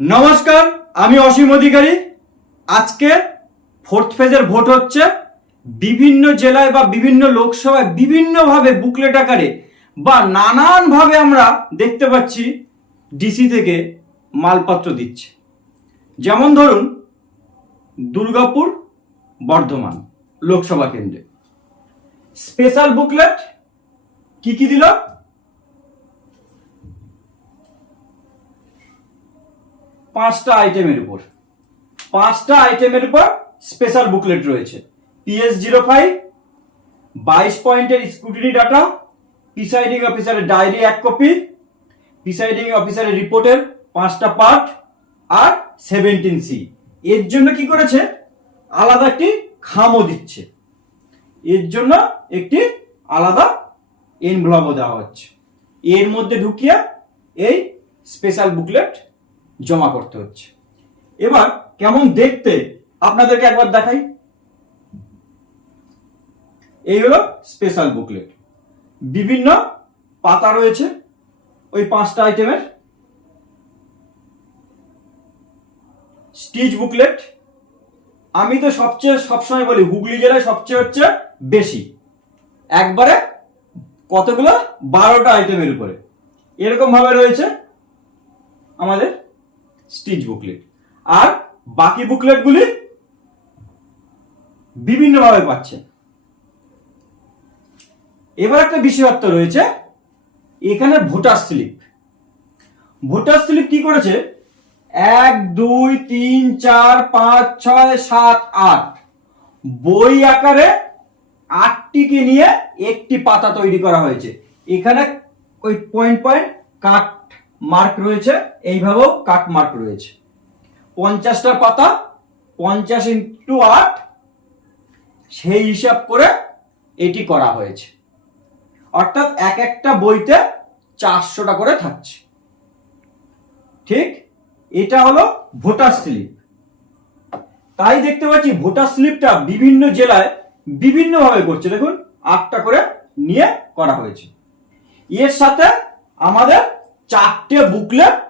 নমস্কার, আমি অসীম অধিকারী। আজকে ফোর্থ ফেজের ভোট হচ্ছে। বিভিন্ন জেলায় বা বিভিন্ন লোকসভায় বিভিন্নভাবে বুকলেট আকারে বা নানানভাবে আমরা দেখতে পাচ্ছি ডিসি থেকে মালপত্র দিচ্ছে। যেমন ধরুন, দুর্গাপুর, বর্ধমান লোকসভা কেন্দ্রে। স্পেশাল বুকলেট কি কি দিল? পাঁচটা আইটেমের উপর। পাঁচটা আইটেমের উপর স্পেশাল বুকলেট রয়েছে। পিএস জিরো ফাইভ বাইশ পয়েন্টের স্কুটিনি ডাটা প্রিসাইডিং অফিসারের ডায়েরি এক কপি প্রিসাইডিং অফিসারের রিপোর্টের পাঁচটা পার্ট আর সেভেন্টিন সি এর জন্য কি করেছে? আলাদা একটি খামও দিচ্ছে। এর জন্য একটি আলাদা এনভলভও দেওয়া হচ্ছে। এর মধ্যে ঢুকিয়ে এই স্পেশাল বুকলেট জমা করতে হচ্ছে। এবার কেমন দেখতে আপনাদেরকে একবার দেখাই। এই হলো স্পেশাল বুকলেট বিভিন্ন পাতা রয়েছে ওই পাঁচটা আইটেমের স্টিচ বুকলেট আমি তো সবচেয়ে সবসময় বলি, হুগলি জেলায় সবচেয়ে হচ্ছে বেশি। একবারে কতগুলো? বারোটা আইটেমের উপরে। এরকম ভাবে রয়েছে আমাদের স্টিচ বুকলেট। আর বাকি বুকলেটগুলি বিভিন্নভাবে পাচ্ছেন এবার একটা বিশেষত্ব রয়েছে, এখানে ভোটার স্লিপ। ভোটার স্লিপ কি করেছে? এক, দুই, তিন, চার, পাঁচ, ছয়, সাত, আট। বই আকারে আটটিকে নিয়ে একটি পাতা তৈরি করা হয়েছে। এখানে ওই পয়েন্ট পয়েন্ট কাট মার্ক রয়েছে, এইভাবেও কাট মার্ক রয়েছে। পঞ্চাশটা পাতা, পঞ্চাশ ইন্টু আট, সেই হিসাব করে এটি করা হয়েছে। অর্থাৎ এক একটা বইতে চারশোটা করে থাকছে। ঠিক? এটা হলো ভোটার স্লিপ। তাই দেখতে পাচ্ছি ভোটার স্লিপটা বিভিন্ন জেলায় বিভিন্নভাবে করছে। দেখুন, আটটা করে নিয়ে করা হয়েছে। এর সাথে আমাদের চারটে বুকলেট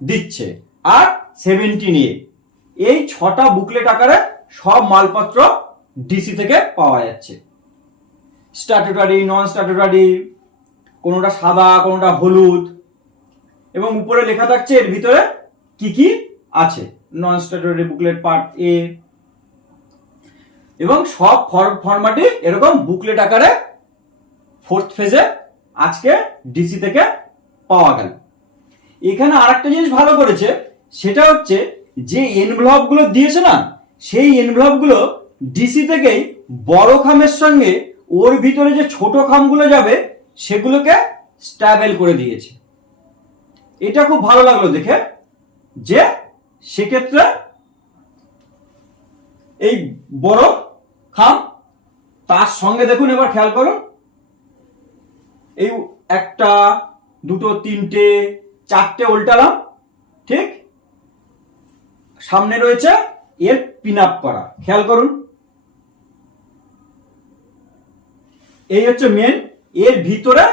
দিচ্ছে আর সেভেন্টি নিয়ে। এই ছটা বুকলেট আকারে সব মালপত্র ডিসি থেকে পাওয়া যাচ্ছে। স্ট্যাটুটারি নন স্ট্যাটুটারি কোনোটা সাদা, কোনোটা হলুদ। এবং উপরে লেখা থাকছে এর ভিতরে কি কি আছে। Non statutory booklet part A এবং সব ফরম্যাটই এরকম বুকলেট আকারে ফোর্থ ফেজে আজকে ডিসি থেকে পাওয়া গেল। এখানে আরেকটা জিনিস ভালো করেছে, সেটা হচ্ছে যে এনভলপগুলো দিয়েছে না, সেই এনভলপগুলো ডিসি থেকেই বড় খামের সঙ্গে ওর ভিতরে যে ছোট খামগুলো যাবে, সেগুলোকে স্ট্যাবেল করে দিয়েছে। এটা খুব ভালো লাগল দেখে যে সেক্ষেত্রে এই বড় খাম, তার সঙ্গে দেখুন এবার খেয়াল করুন, এই একটা দুটো, তিনটে, চারটে উল্টালাম, ঠিক? সামনে রয়েছে এর পিন আপ করা। খেয়াল করুন। এই হচ্ছে মেন এর ভিতরে,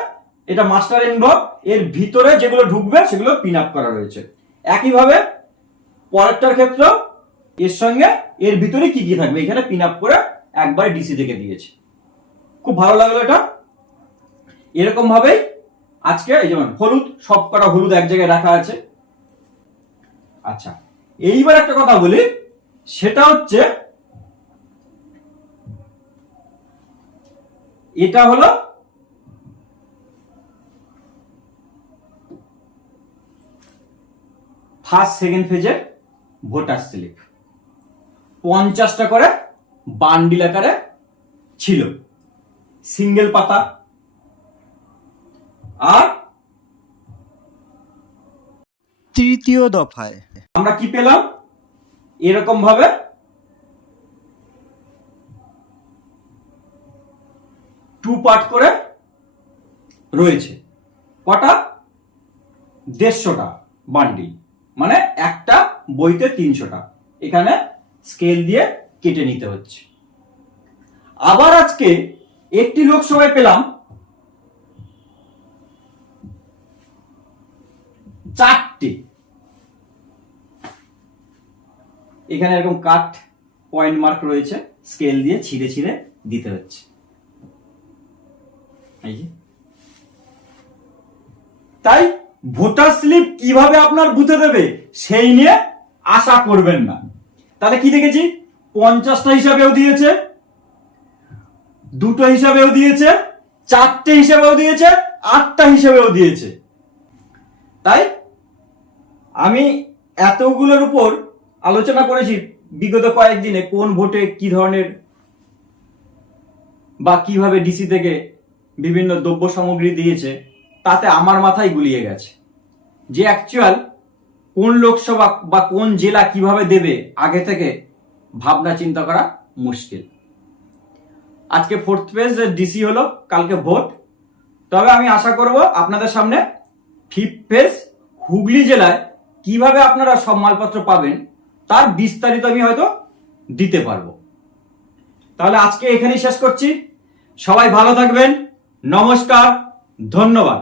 এটা মাস্টার এনভলভ এর ভিতরে যেগুলো ঢুকবে, সেগুলো পিন আপ করা রয়েছে। একইভাবে, পরেরটার ক্ষেত্রে এর সঙ্গে, এর ভিতরে কি কি থাকবে? এখানে পিন আপ করে একবার ডিসি থেকে দিয়েছে। খুব ভালো লাগল এটা। এরকম ভাবেই আজকে এই যেমন হলুদ, সব কটা হলুদ এক জায়গায় রাখা আছে। আচ্ছা এইবার একটা কথা বলি, সেটা হচ্ছে, এটা হলো ফার্স্ট সেকেন্ড ফেজের ভোটার স্লিপ পঞ্চাশটা করে বান্ডিল আকারে ছিল। সিঙ্গেল পাতা আর? তৃতীয় দফায়। আমরা কি পেলাম? এরকম ভাবে? টু পার্ট করে রয়েছে। কটা? দেড়শোটা বান্ডিল। মানে একটা বইতে তিনশোটা। এখানে স্কেল দিয়ে কেটে নিতে হচ্ছে। আবার আজকে একটি লোকসভায় পেলাম চারটি। এখানে এরকম কাট পয়েন্ট মার্ক রয়েছে স্কেল দিয়ে ছিঁড়ে ছিঁড়ে দিতে হচ্ছে। তাই ভোটার স্লিপ কীভাবে আপনার বুথে দেবে, সেই নিয়ে আশা করবেন না। তাহলে কি দেখেছি? পঞ্চাশটা হিসাবেও দিয়েছে, দুটো হিসাবেও দিয়েছে, চারটে হিসাবেও দিয়েছে, আটটা হিসাবেও দিয়েছে। তাই আমি এতগুলোর উপর আলোচনা করেছি বিগত কয়েকদিনে, কোন ভোটে কি ধরনের বা কীভাবে ডিসি থেকে বিভিন্ন দ্রব্য সামগ্রী দিয়েছে, তাতে আমার মাথায় গুলিয়ে গেছে। যে অ্যাকচুয়াল কোন লোকসভা বা কোন জেলা কীভাবে দেবে, আগে থেকে ভাবনা চিন্তা করা মুশকিল। আজকে ফোর্থ পেজ ডিসি হলো, কালকে ভোট। তবে আমি আশা করব আপনাদের সামনে ফিফথ পেজ হুগলি জেলায় কীভাবে আপনারা সব মালপত্র পাবেন, তার বিস্তারিত আমি হয়তো দিতে পারব। তাহলে আজকে এখানেই শেষ করছি। সবাই ভালো থাকবেন। নমস্কার। ধন্যবাদ।